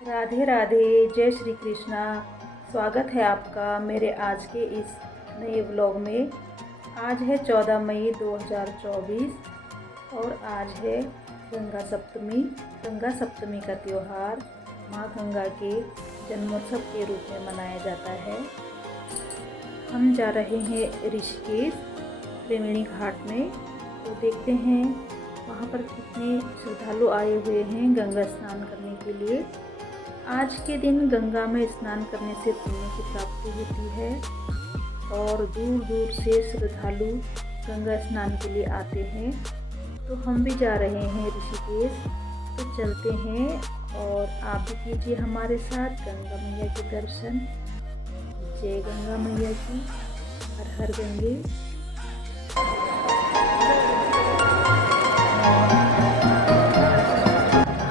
राधे राधे, जय श्री कृष्णा। स्वागत है आपका मेरे आज के इस नए व्लॉग में। आज है 14 मई 2024 और आज है गंगा सप्तमी। गंगा सप्तमी का त्यौहार माँ गंगा के जन्मोत्सव के रूप में मनाया जाता है। हम जा रहे हैं ऋषिकेश त्रिवेणी घाट में, तो देखते हैं वहाँ पर कितने श्रद्धालु आए हुए हैं गंगा स्नान करने के लिए। आज के दिन गंगा में स्नान करने से पुण्य की प्राप्ति होती है और दूर दूर से श्रद्धालु गंगा स्नान के लिए आते हैं। तो हम भी जा रहे हैं ऋषिकेश, तो चलते हैं और आप भी कीजिए हमारे साथ गंगा मैया के दर्शन। जय गंगा मैया की, हर हर गंगे।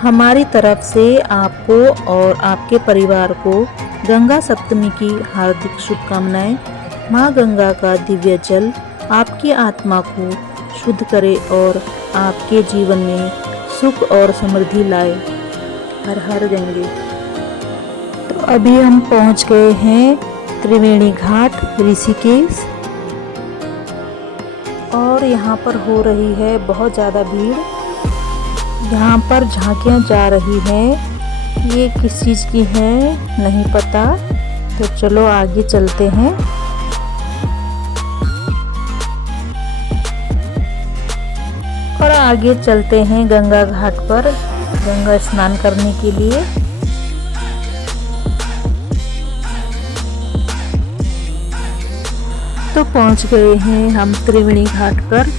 हमारी तरफ से आपको और आपके परिवार को गंगा सप्तमी की हार्दिक शुभकामनाएं। माँ गंगा का दिव्य जल आपकी आत्मा को शुद्ध करे और आपके जीवन में सुख और समृद्धि लाए। हर हर गंगे। तो अभी हम पहुँच गए हैं त्रिवेणी घाट ऋषिकेश और यहाँ पर हो रही है बहुत ज़्यादा भीड़। यहाँ पर झांकियाँ जा रही हैं, ये किस चीज़ की है नहीं पता, तो चलो आगे चलते हैं। और आगे चलते हैं गंगा घाट पर गंगा स्नान करने के लिए। तो पहुँच गए हैं हम त्रिवेणी घाट पर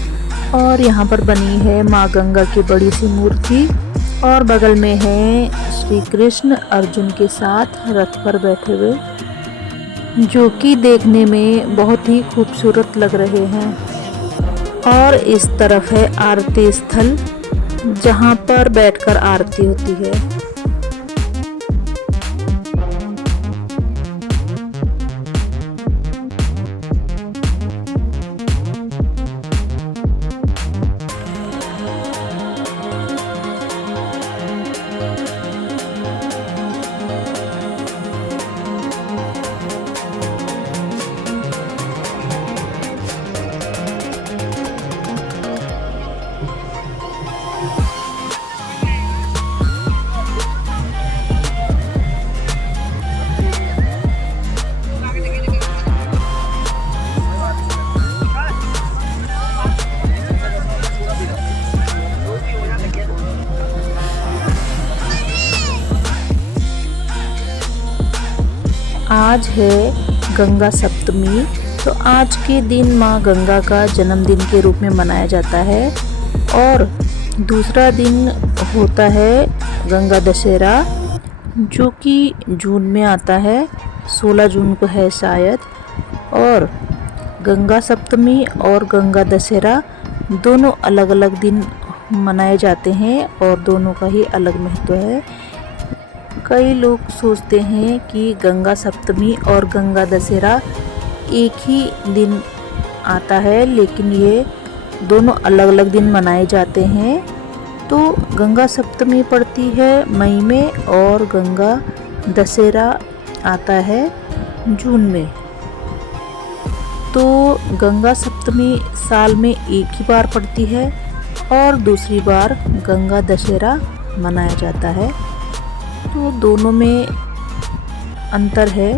और यहाँ पर बनी है माँ गंगा की बड़ी सी मूर्ति और बगल में है श्री कृष्ण अर्जुन के साथ रथ पर बैठे हुए, जो कि देखने में बहुत ही खूबसूरत लग रहे हैं। और इस तरफ है आरती स्थल, जहाँ पर बैठकर आरती होती है। आज है गंगा सप्तमी, तो आज के दिन माँ गंगा का जन्मदिन के रूप में मनाया जाता है। और दूसरा दिन होता है गंगा दशहरा, जो कि जून में आता है, 16 जून को है शायद। और गंगा सप्तमी और गंगा दशहरा दोनों अलग अलग दिन मनाए जाते हैं और दोनों का ही अलग महत्व है। कई लोग सोचते हैं कि गंगा सप्तमी और गंगा दशहरा एक ही दिन आता है, लेकिन ये दोनों अलग अलग दिन मनाए जाते हैं। तो गंगा सप्तमी पड़ती है मई में और गंगा दशहरा आता है जून में। तो गंगा सप्तमी साल में एक ही बार पड़ती है और दूसरी बार गंगा दशहरा मनाया जाता है, तो दोनों में अंतर है।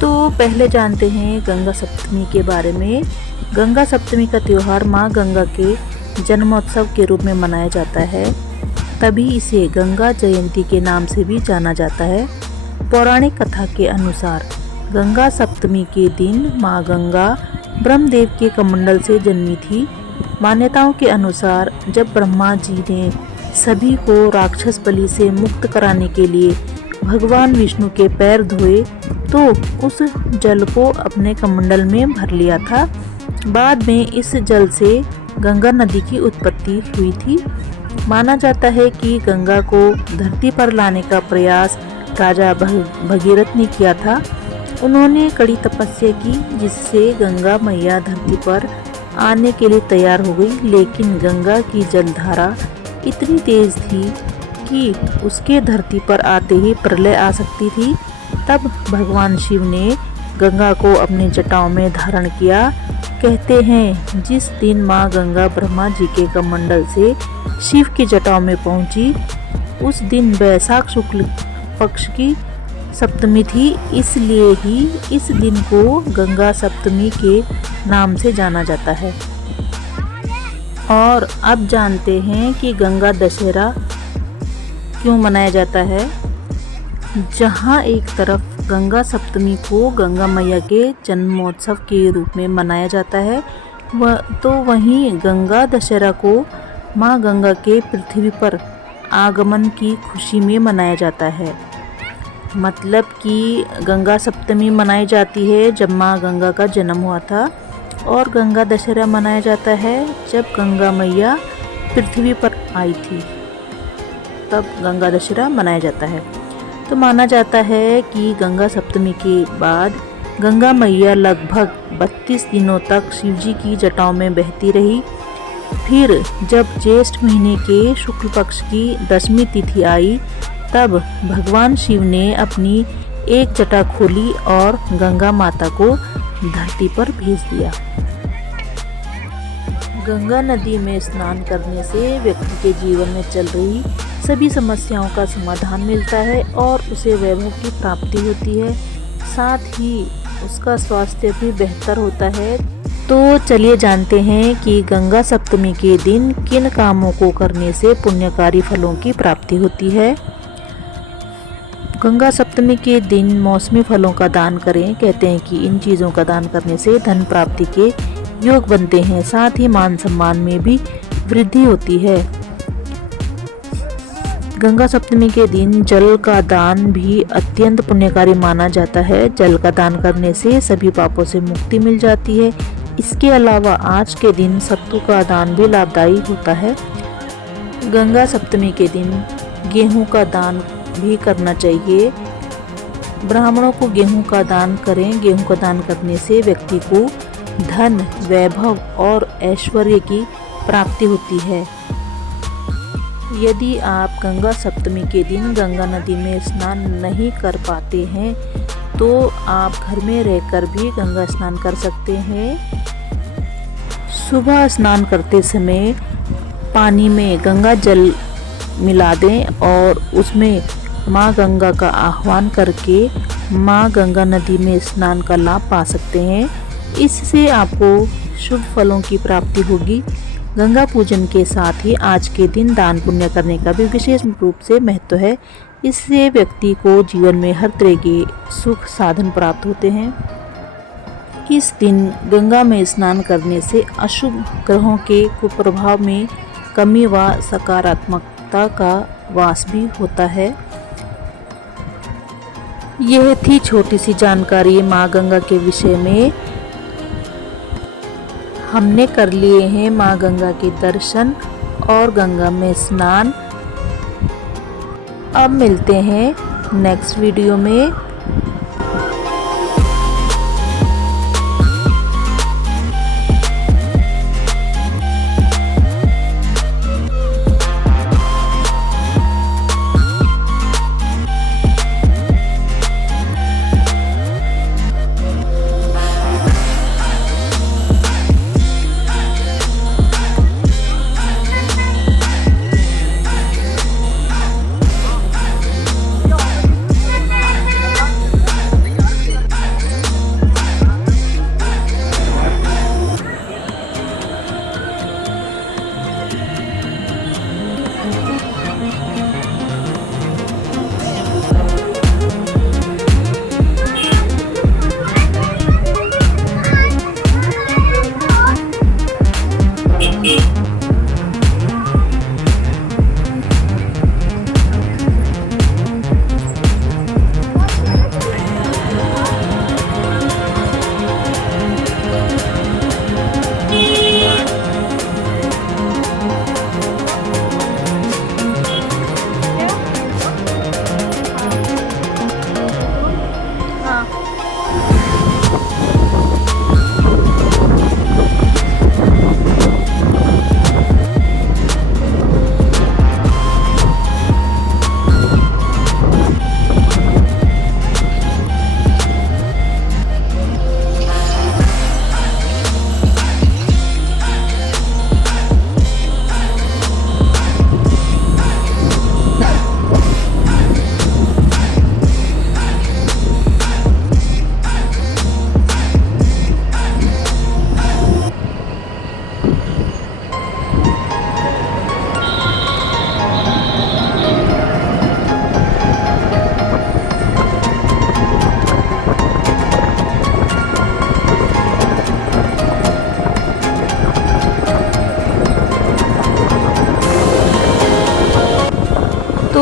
तो पहले जानते हैं गंगा सप्तमी के बारे में। गंगा सप्तमी का त्यौहार माँ गंगा के जन्मोत्सव के रूप में मनाया जाता है, तभी इसे गंगा जयंती के नाम से भी जाना जाता है। पौराणिक कथा के अनुसार गंगा सप्तमी के दिन माँ गंगा ब्रह्मदेव के कमंडल से जन्मी थी। मान्यताओं के अनुसार जब ब्रह्मा जी ने सभी को राक्षस बलि से मुक्त कराने के लिए भगवान विष्णु के पैर धोए, तो उस जल को अपने कमंडल में भर लिया था। बाद में इस जल से गंगा नदी की उत्पत्ति हुई थी। माना जाता है कि गंगा को धरती पर लाने का प्रयास राजा भगीरथ ने किया था। उन्होंने कड़ी तपस्या की, जिससे गंगा मैया धरती पर आने के लिए तैयार हो गई, लेकिन गंगा की जलधारा इतनी तेज थी कि उसके धरती पर आते ही प्रलय आ सकती थी। तब भगवान शिव ने गंगा को अपनी जटाओं में धारण किया। कहते हैं जिस दिन माँ गंगा ब्रह्मा जी के कमंडल से शिव की जटाओं में पहुंची, उस दिन वैशाख शुक्ल पक्ष की सप्तमी थी, इसलिए ही इस दिन को गंगा सप्तमी के नाम से जाना जाता है। और अब जानते हैं कि गंगा दशहरा क्यों मनाया जाता है। जहाँ एक तरफ गंगा सप्तमी को गंगा मैया के जन्मोत्सव के रूप में मनाया जाता है, तो वहीं गंगा दशहरा को माँ गंगा के पृथ्वी पर आगमन की खुशी में मनाया जाता है। मतलब कि गंगा सप्तमी मनाई जाती है जब माँ गंगा का जन्म हुआ था, और गंगा दशहरा मनाया जाता है जब गंगा मैया पृथ्वी पर आई थी, तब गंगा दशहरा मनाया जाता है। तो माना जाता है कि गंगा सप्तमी के बाद गंगा मैया लगभग 32 दिनों तक शिवजी की जटाओं में बहती रही। फिर जब ज्येष्ठ महीने के शुक्ल पक्ष की 10वीं तिथि आई, तब भगवान शिव ने अपनी एक जटा खोली और गंगा माता को धरती पर भेज दिया। गंगा नदी में स्नान करने से व्यक्ति के जीवन में चल रही सभी समस्याओं का समाधान मिलता है और उसे वैभव की प्राप्ति होती है, साथ ही उसका स्वास्थ्य भी बेहतर होता है। तो चलिए जानते हैं कि गंगा सप्तमी के दिन किन कामों को करने से पुण्यकारी फलों की प्राप्ति होती है। गंगा सप्तमी के दिन मौसमी फलों का दान करें। कहते हैं कि इन चीज़ों का दान करने से धन प्राप्ति के योग बनते हैं, साथ ही मान सम्मान में भी वृद्धि होती है। गंगा सप्तमी के दिन जल का दान भी अत्यंत पुण्यकारी माना जाता है। जल का दान करने से सभी पापों से मुक्ति मिल जाती है। इसके अलावा आज के दिन सत्तू का दान भी लाभदायी होता है। गंगा सप्तमी के दिन गेहूं का दान भी करना चाहिए। ब्राह्मणों को गेहूं का दान करें। गेहूं का दान करने से व्यक्ति को धन, वैभव और ऐश्वर्य की प्राप्ति होती है। यदि आप गंगा सप्तमी के दिन गंगा नदी में स्नान नहीं कर पाते हैं, तो आप घर में रहकर भी गंगा स्नान कर सकते हैं। सुबह स्नान करते समय पानी में गंगा जल मिला दें और उसमें माँ गंगा का आह्वान करके माँ गंगा नदी में स्नान का लाभ पा सकते हैं। इससे आपको शुभ फलों की प्राप्ति होगी। गंगा पूजन के साथ ही आज के दिन दान पुण्य करने का भी विशेष रूप से महत्व है। इससे व्यक्ति को जीवन में हर तरह के सुख साधन प्राप्त होते हैं। इस दिन गंगा में स्नान करने से अशुभ ग्रहों के कुप्रभाव में कमी व सकारात्मकता का वास भी होता है। यह थी छोटी सी जानकारी माँ गंगा के विषय में। हमने कर लिए हैं माँ गंगा के दर्शन और गंगा में स्नान। अब मिलते हैं नेक्स्ट वीडियो में।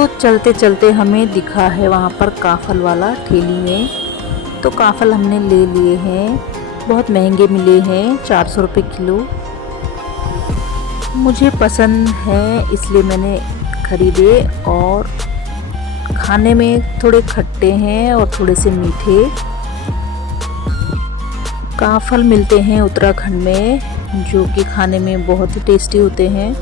तो चलते चलते हमें दिखा है वहाँ पर काफ़ल वाला ठेली में। तो काफ़ल हमने ले लिए हैं, बहुत महंगे मिले हैं, 400 रुपये किलो। मुझे पसंद है इसलिए मैंने ख़रीदे, और खाने में थोड़े खट्टे हैं और थोड़े से मीठे। काफ़ल मिलते हैं उत्तराखंड में, जो कि खाने में बहुत ही टेस्टी होते हैं।